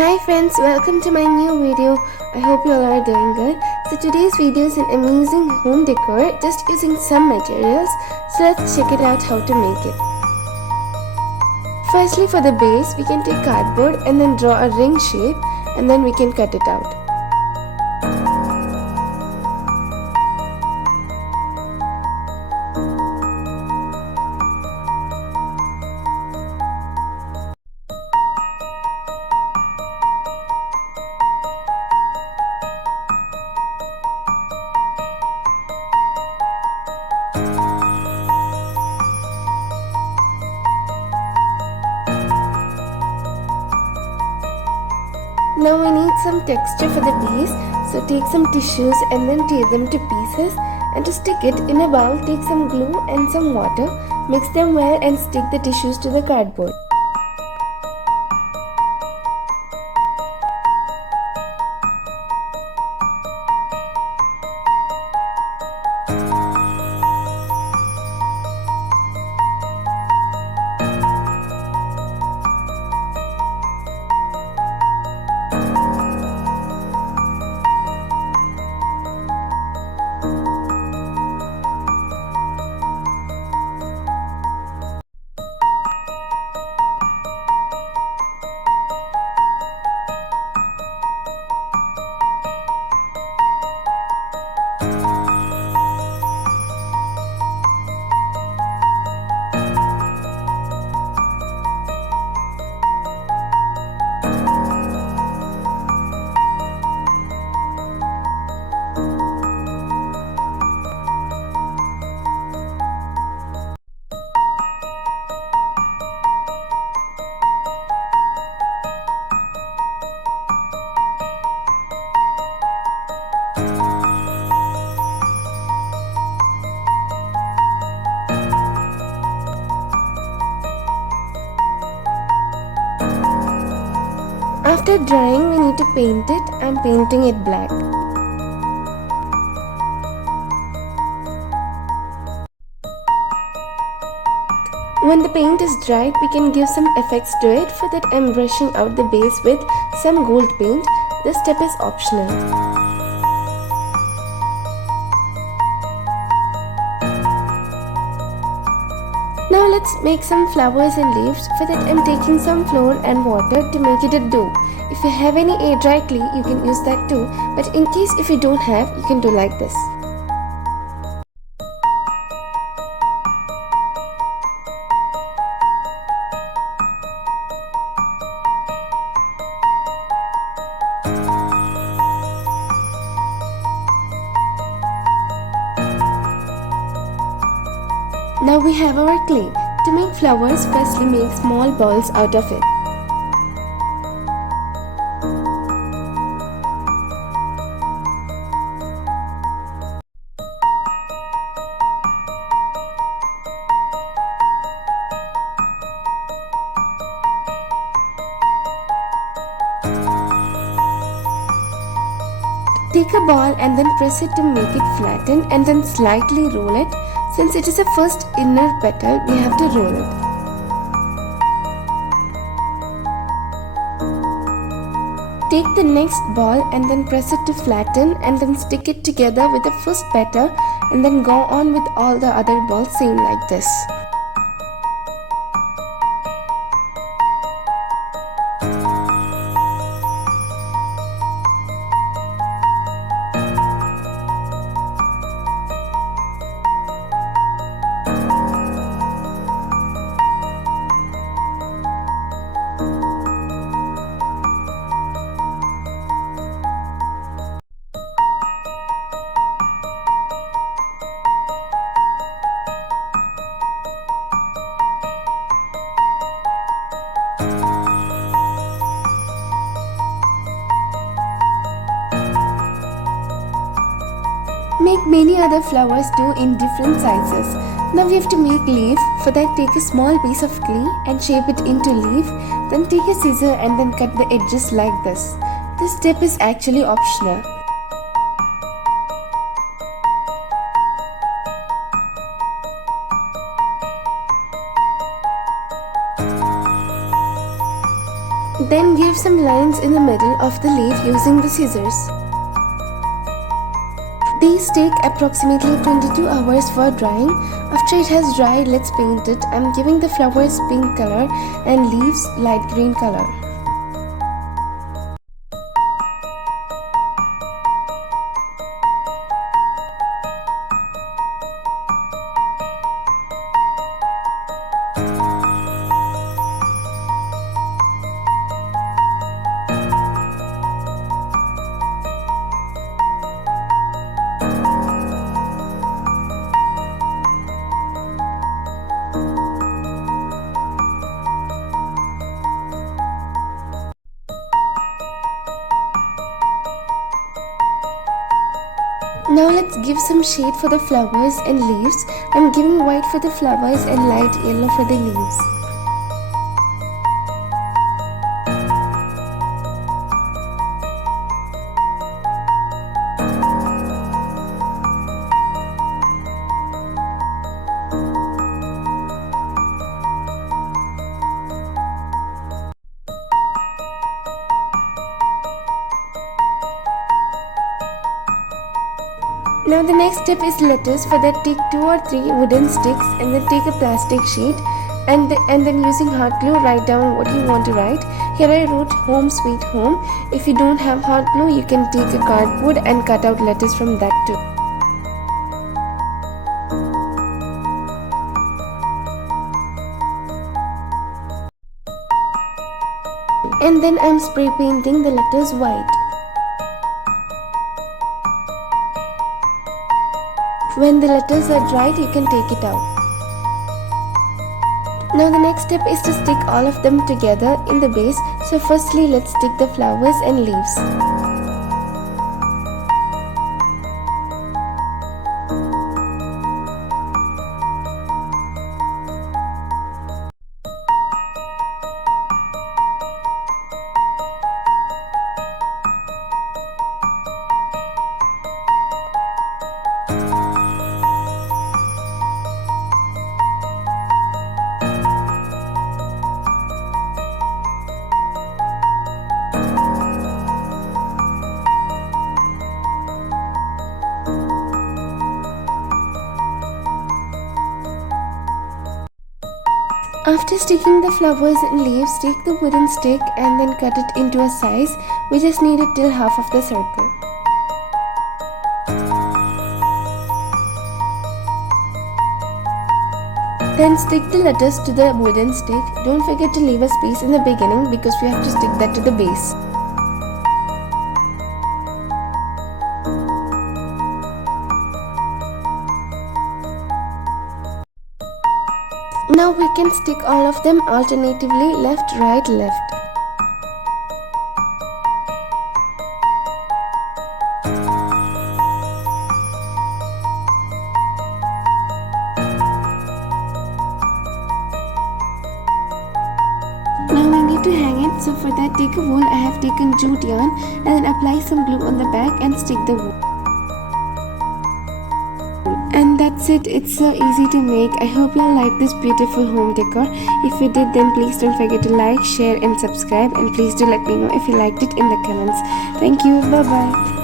Hi friends, welcome to my new video. I hope you all are doing good. So today's video is an amazing home decor just using some materials. So let's check it out how to make it. Firstly, for the base, we can take cardboard and then draw a ring shape and then we can cut it out. Now we need some texture for the base, so take some tissues and then tear them to pieces, and to stick it in a bowl take some glue and some water, mix them well and stick the tissues to the cardboard. After drying, we need to paint it. I'm painting it black. When the paint is dried, we can give some effects to it. For that, I'm brushing out the base with some gold paint. This step is optional. Now let's make some flowers and leaves. For that, I'm taking some flour and water to make it a dough. If you have any air dry clay, you can use that too. But in case if you don't have, you can do like this. Now we have our clay. To make flowers, firstly make small balls out of it. Take a ball and then press it to make it flatten and then slightly roll it. Since it is a first inner petal, we have to roll it. Take the next ball and then press it to flatten and then stick it together with the first petal and then go on with all the other balls same like this. Make many other flowers too in different sizes. Now we have to make leaf. For that, take a small piece of clay and shape it into leaf. Then take a scissor and then cut the edges like this. This step is actually optional. Then give some lines in the middle of the leaf using the scissors. These take approximately 22 hours for drying. After it has dried, let's paint it. I'm giving the flowers pink color and leaves light green color. Now let's give some shade for the flowers and leaves. I'm giving white for the flowers and light yellow for the leaves. Now the next step is letters. For that, take 2 or 3 wooden sticks and then take a plastic sheet and then using hot glue write down what you want to write. Here I wrote home sweet home. If you don't have hot glue, you can take a cardboard and cut out letters from that too. And then I'm spray painting the letters white. When the letters are dried, you can take it out. Now the next step is to stick all of them together in the base. So firstly, let's stick the flowers and leaves. After sticking the flowers and leaves, take the wooden stick and then cut it into a size. We just need it till half of the circle. Then stick the letters to the wooden stick. Don't forget to leave a space in the beginning because we have to stick that to the base. Now we can stick all of them alternatively, left, right, left. Now we need to hang it, so for that take a wool. I have taken jute yarn and then apply some glue on the back and stick the wool. And that's it. It's so easy to make. I hope you all like this beautiful home decor. If you did, then please don't forget to like, share and subscribe, and please do let me know if you liked it in the comments. Thank you. Bye bye.